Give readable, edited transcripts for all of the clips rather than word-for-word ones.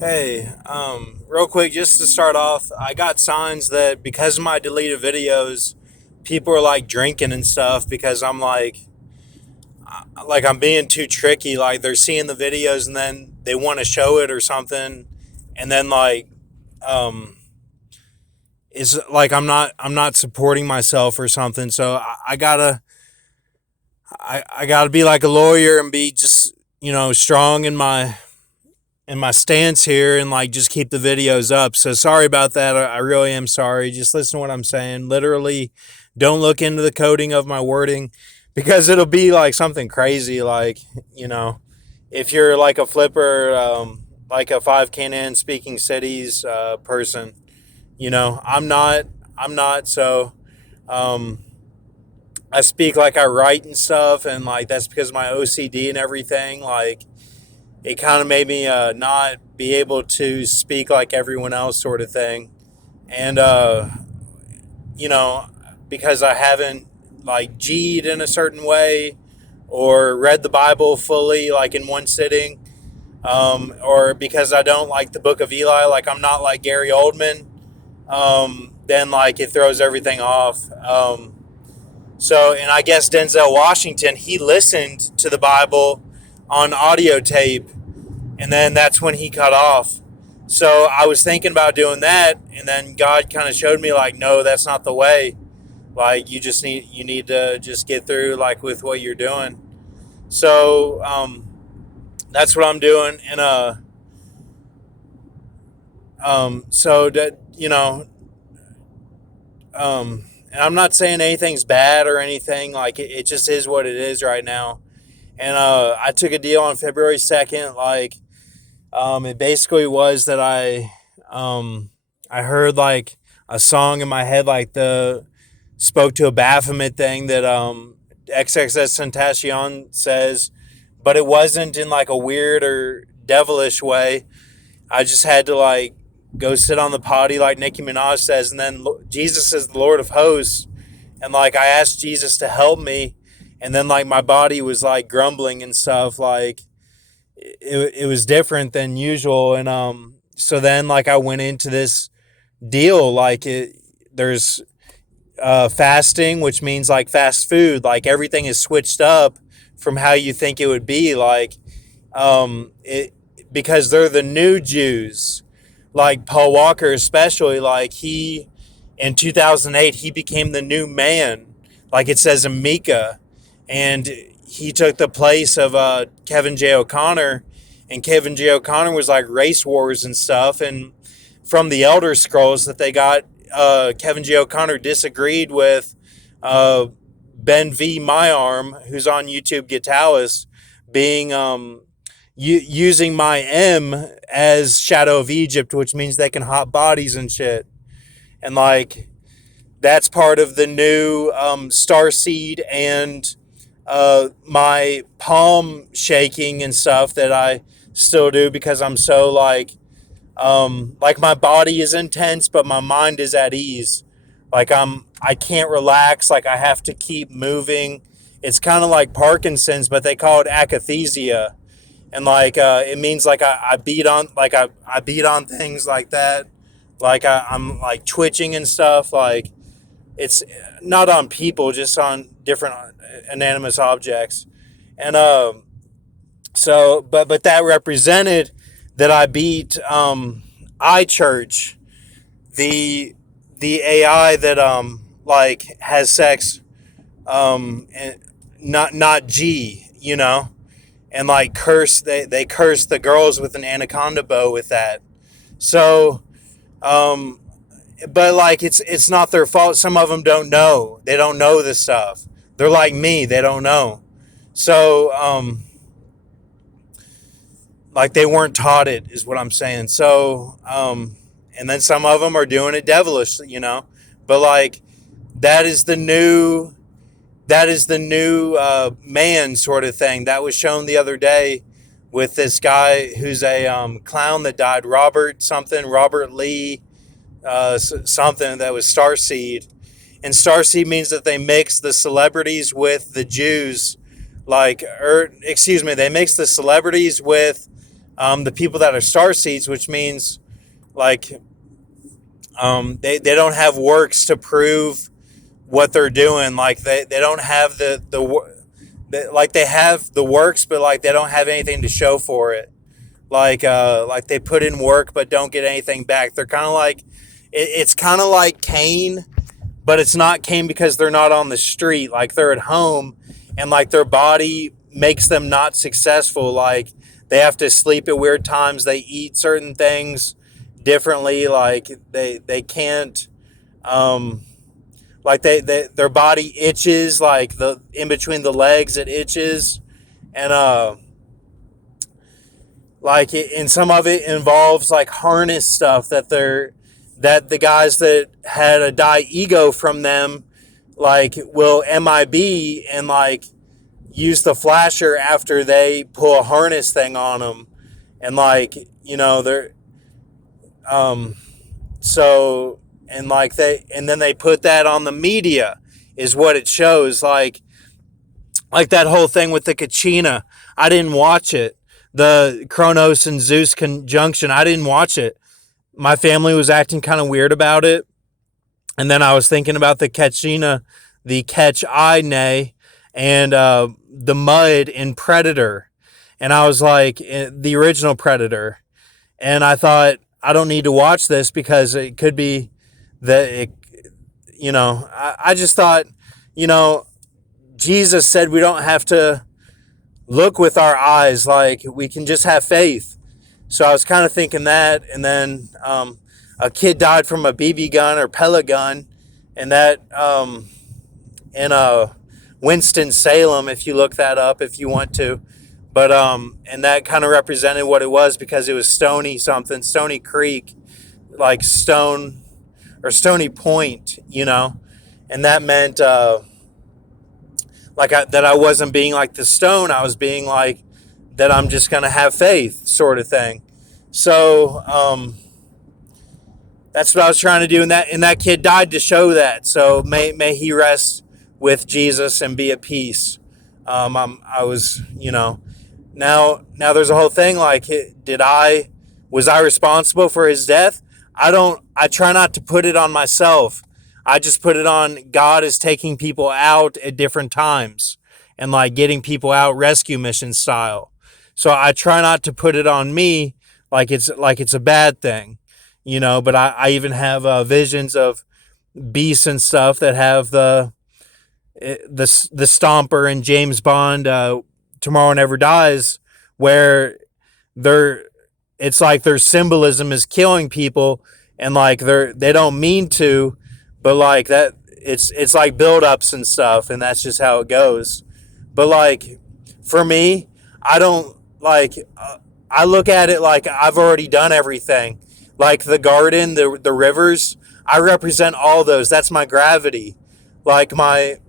Hey, real quick, just to start off, I got signs that because of my deleted videos, people are like drinking and stuff because like I'm being too tricky. Like they're seeing the videos and then they want to show it or something, and then um, is like I'm not supporting myself or something. So I gotta be like a lawyer and be just strong in my stance here and like just keep the videos up. So sorry about that. I really am sorry. Just listen to what I'm saying. Literally, don't look into the coding of my wording because it'll be like something crazy. Like, you know, if you're like a flipper, like a five Canaan speaking cities person, I'm not. I'm not. So, um, I speak like I write and stuff, and like that's because of my OCD and everything. Like, it kind of made me not be able to speak like everyone else, sort of thing. And, you know, because I haven't like G'd in a certain way or read the Bible fully, like in one sitting, or because I don't like the book of Eli, like I'm not like Gary Oldman, then like it throws everything off. And I guess Denzel Washington, he listened to the Bible on audio tape and then that's when he cut off. So I was thinking about doing that, and then God kind of showed me like, no, that's not the way. Like you need to just get through like with what you're doing. So that's what I'm doing, and so that and I'm not saying anything's bad or anything. Like it just is what it is right now. And I took a deal on February 2nd. Like it basically was that I heard like a song in my head, like the spoke to a Baphomet thing that XXS Tentacion says, but it wasn't in like a weird or devilish way. I just had to like go sit on the potty like Nicki Minaj says, and then Jesus is the Lord of Hosts, and like I asked Jesus to help me, and then like my body was like grumbling and stuff like it was different than usual. And so then like I went into this deal like there's fasting, which means like fast food, like everything is switched up from how you think it would be, like it because they're the new Jews, like Paul Walker especially, like he in 2008 he became the new man, like it says in Micah, and he took the place of Kevin J. O'Connor, and Kevin J. O'Connor was like race wars and stuff, and from the Elder Scrolls that they got, Kevin J. O'Connor disagreed with uh, Ben V. Myarm, who's on YouTube, Gitalis, being using my M as Shadow of Egypt, which means they can hot bodies and shit, and like that's part of the new star seed and my palm shaking and stuff that I still do because I'm so like my body is intense, but my mind is at ease. Like I can't relax. Like I have to keep moving. It's kind of like Parkinson's, but they call it akathisia, and like it means like I beat on I beat on things like that. Like I'm like twitching and stuff. Like it's not on people, just on different inanimate objects. And but that represented that I beat iChurch, the the AI that like has sex, and not G, and like they curse the girls with an anaconda bow with that. So um, but like it's not their fault. Some of them don't know. They don't know this stuff. They're like me. They don't know. So like they weren't taught it is what I'm saying. So and then some of them are doing it devilish, but like that is the new man sort of thing that was shown the other day with this guy who's a clown that died, Robert Lee, something, that was Starseed. And Starseed means that they mix the celebrities with the Jews, like, or excuse me, they mix the celebrities with the people that are star seeds, which means like they don't have works to prove what they're doing. Like they don't have like they have the works, but like they don't have anything to show for it. Like they put in work but don't get anything back. They're kind of like it's kind of like Cain, but it's not Cain because they're not on the street. Like they're at home, and like their body makes them not successful. Like they have to sleep at weird times. They eat certain things differently. Like they can't. Like their body itches, like the in between the legs it itches, and like and some of it involves like harness stuff that the guys that had a die ego from them like will MIB and like use the flasher after they pull a harness thing on them, and like they're so. And like then they put that on the media is what it shows. Like that whole thing with the Kachina. I didn't watch it. The Kronos and Zeus conjunction. I didn't watch it. My family was acting kind of weird about it. And then I was thinking about the Kachina, the catch eye nay, and the mud in Predator. And I was like, the original Predator. And I thought, I don't need to watch this because it could be that it, I just thought, Jesus said we don't have to look with our eyes, like we can just have faith. So I was kind of thinking that, and then a kid died from a BB gun or pellet gun, and that in Winston-Salem, if you look that up if you want to, but and that kind of represented what it was because it was Stony Creek, like Stone or Stony Point, and that meant that I wasn't being like the stone. I was being like that I'm just going to have faith sort of thing. So that's what I was trying to do, and that kid died to show that. So may he rest with Jesus and be at peace. I was, now there's a whole thing like, was I responsible for his death? I try not to put it on myself. I just put it on God is taking people out at different times and like getting people out rescue mission style. So I try not to put it on me like it's a bad thing, but I even have visions of beasts and stuff that have the Stomper and James Bond, Tomorrow Never Dies, where it's like their symbolism is killing people, and like they don't mean to, but like that it's like build-ups and stuff, and that's just how it goes. But like for me, I don't like I look at it like I've already done everything. Like the garden, the rivers, I represent all those. That's my gravity. Like like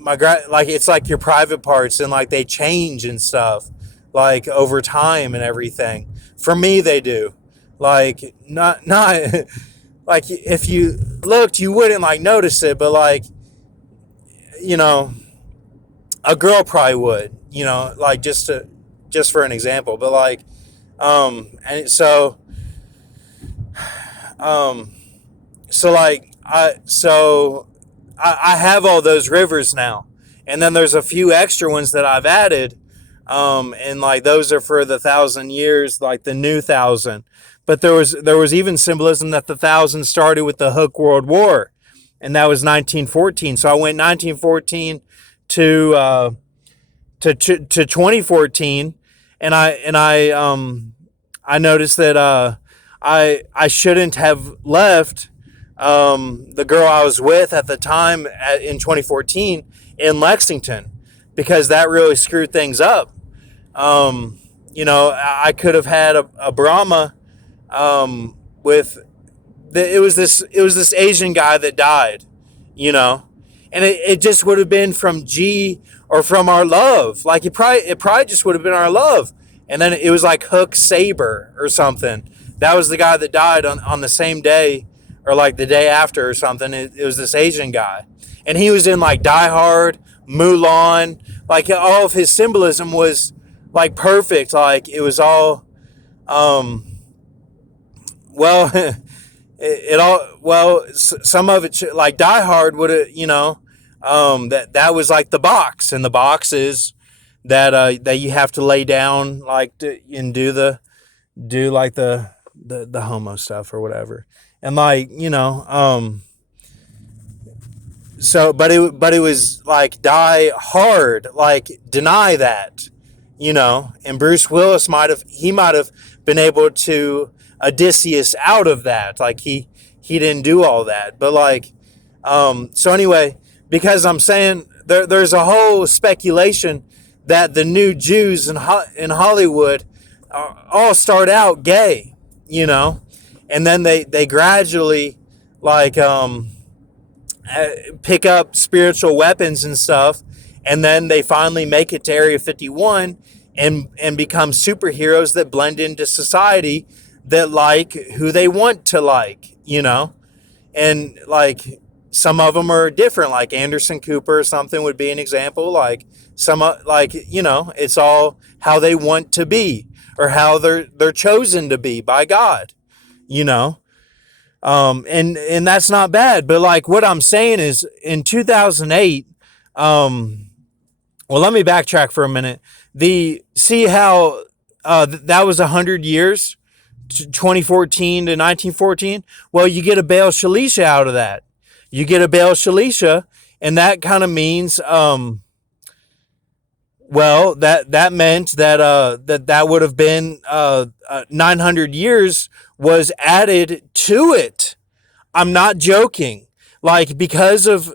it's like your private parts, and like they change and stuff like over time and everything. For me, they do. Like not like if you looked, you wouldn't like notice it, but like a girl probably would. Like just for an example. But like and so like I have all those rivers now, and then there's a few extra ones that I've added. And like those are for the 1,000 years, like the new 1,000. But there was even symbolism that the 1,000 started with the Hook World War, and that was 1914. So I went 1914 to 2014, and I noticed that I shouldn't have left the girl I was with at the time in 2014 in Lexington, because that really screwed things up. I could have had a Brahma with it was this Asian guy that died, and it just would have been from G or from our love. Like it probably just would have been our love, and then it was like Hook Saber or something. That was the guy that died on the same day or like the day after or something. It was this Asian guy, and he was in like Die Hard, Mulan. Like all of his symbolism was like perfect. Like it was all Um, well, it all well. Some of it, like Die Hard, would have that was like the box, and the box is that you have to lay down and do like the homo stuff or whatever, and so but it was like Die Hard, like deny that, and Bruce Willis might have been able to Odysseus out of that, like he didn't do all that, but so anyway, because I'm saying there's a whole speculation that the new Jews in Hollywood all start out gay, and then they gradually like pick up spiritual weapons and stuff, and then they finally make it to Area 51 and become superheroes that blend into society, that like who they want to and like some of them are different, like Anderson Cooper or something would be an example, like some it's all how they want to be or how they're chosen to be by God, you know and that's not bad. But like what I'm saying is in 2008, well, let me backtrack for a minute. See how that was 100 years, 2014 to 1914. Well, you get a Baal Shalisha out of that. You get a Baal Shalisha, and that kind of means well, that meant that would have been 900 years was added to it. I'm not joking. Like, because of,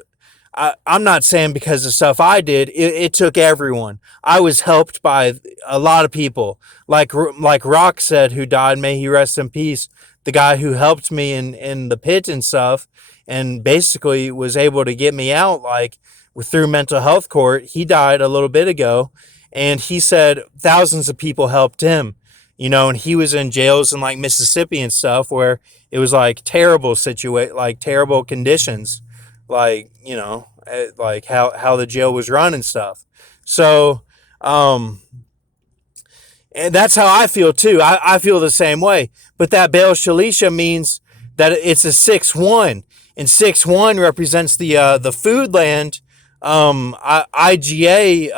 I'm not saying because of stuff I did. It took everyone. I was helped by a lot of people. Like Rock said, who died, may he rest in peace. The guy who helped me in the pit and stuff, and basically was able to get me out, like through mental health court. He died a little bit ago, and he said thousands of people helped him, and he was in jails in like Mississippi and stuff where it was like terrible like terrible conditions, like, like how the jail was run and stuff. So, and that's how I feel too. I feel the same way. But that Baal Shalisha means that it's a 6-1, and 6-1 represents the food land IGA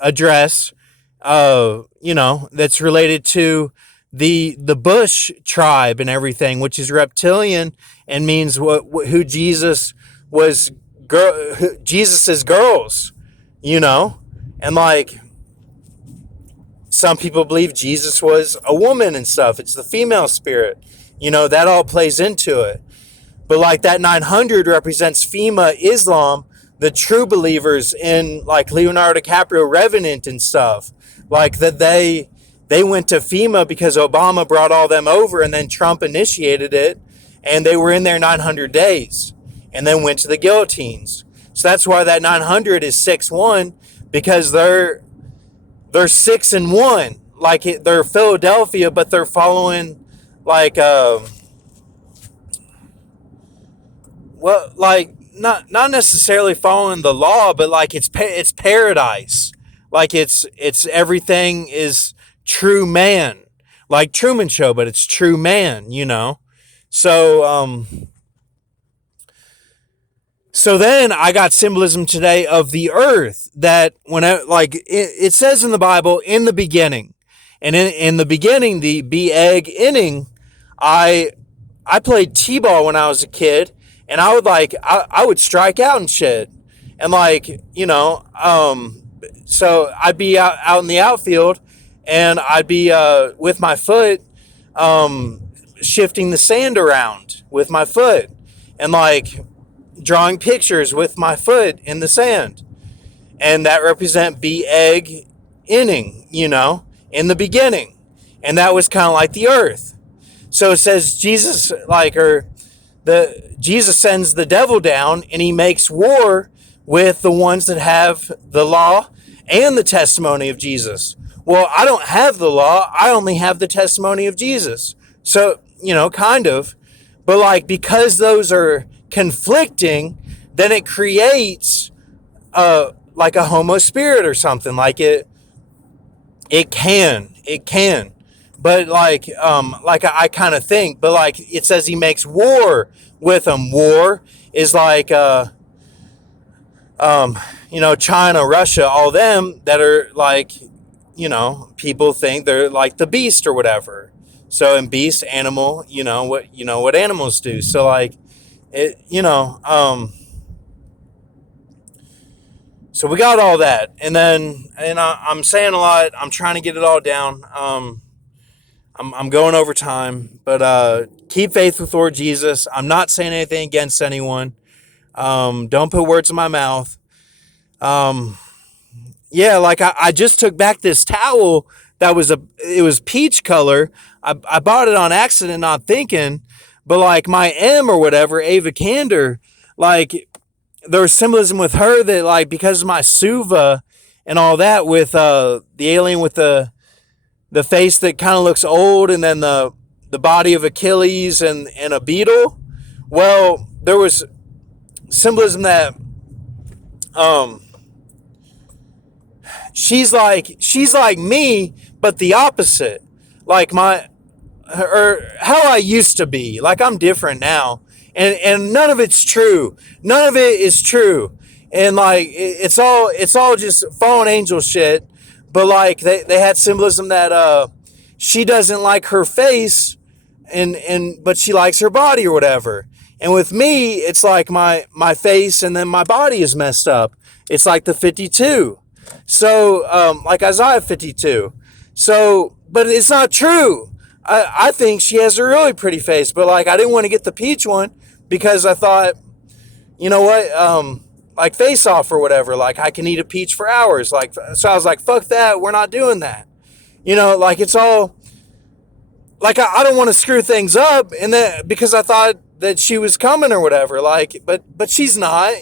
address, that's related to the Bush tribe and everything, which is reptilian and means who Jesus was. Jesus is girls, and like some people believe Jesus was a woman and stuff. It's the female spirit, that all plays into it. But like that 900 represents FEMA Islam, the true believers in like Leonardo DiCaprio Revenant and stuff. Like that they went to FEMA because Obama brought all them over, and then Trump initiated it, and they were in there 900 days and then went to the guillotines. So that's why that 900 is 6-1, because they're 6-1. Like they're Philadelphia, but they're following like like not necessarily following the law, but like it's paradise. Like it's everything is true man, like Truman Show, but it's true man, So so then I got symbolism today of the earth, that it says in the Bible, in the beginning, and in the beginning, the be egg inning. I played t-ball when I was a kid, and I would I would strike out and shit, and so I'd be out in the outfield, and I'd be with my foot shifting the sand around with my foot, and like drawing pictures with my foot in the sand, and that represent be egg inning, in the beginning, and that was kind of like the earth. So it says Jesus Jesus sends the devil down, and he makes war with the ones that have the law and the testimony of Jesus. Well, I don't have the law. I only have the testimony of Jesus. So, kind of. But like, because those are conflicting, then it creates like a homo spirit or something. Like it can. But like I kind of think, but like it says he makes war with them. War is like China, Russia, all them that are like, people think they're like the beast or whatever. So in beast, animal, what animals do. So like it, so we got all that, I'm saying a lot. I'm trying to get it all down. I'm going over time, but keep faith with Lord Jesus. I'm not saying anything against anyone. Don't put words in my mouth. Yeah, like I just took back this towel that it was peach color. I bought it on accident, not thinking, but like my M or whatever, Ava Kander, like there was symbolism with her that like because of my Suva and all that with the alien with the face that kind of looks old and then the body of Achilles and a beetle. Well, there was symbolism that um she's like me, but the opposite. Like or how I used to be. Like I'm different now. And none of it's true. None of it is true. And like it's all just fallen angel shit. But like they had symbolism that she doesn't like her face and but she likes her body or whatever. And with me, it's like my face and then my body is messed up. It's like the 52. So like Isaiah 52. So but it's not true. I think she has a really pretty face, but like I didn't want to get the peach one because I thought, you know what, like Face Off or whatever, like I can eat a peach for hours. Like so I was like, fuck that, we're not doing that. Like it's all like I don't want to screw things up, and then because I thought that she was coming or whatever, like but she's not.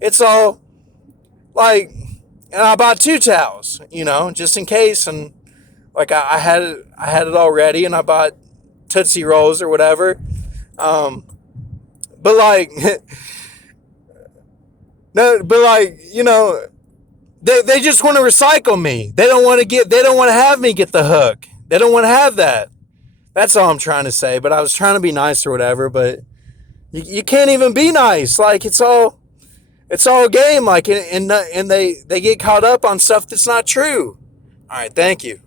It's all like, and I bought two towels, just in case, and like I had it all ready, and I bought Tootsie Rolls or whatever. But like, no, but like, they just want to recycle me. They don't want to have me get the hook. They don't want to have that. That's all I'm trying to say. But I was trying to be nice or whatever, but you can't even be nice. Like it's all a game. Like, and they get caught up on stuff that's not true. All right. Thank you.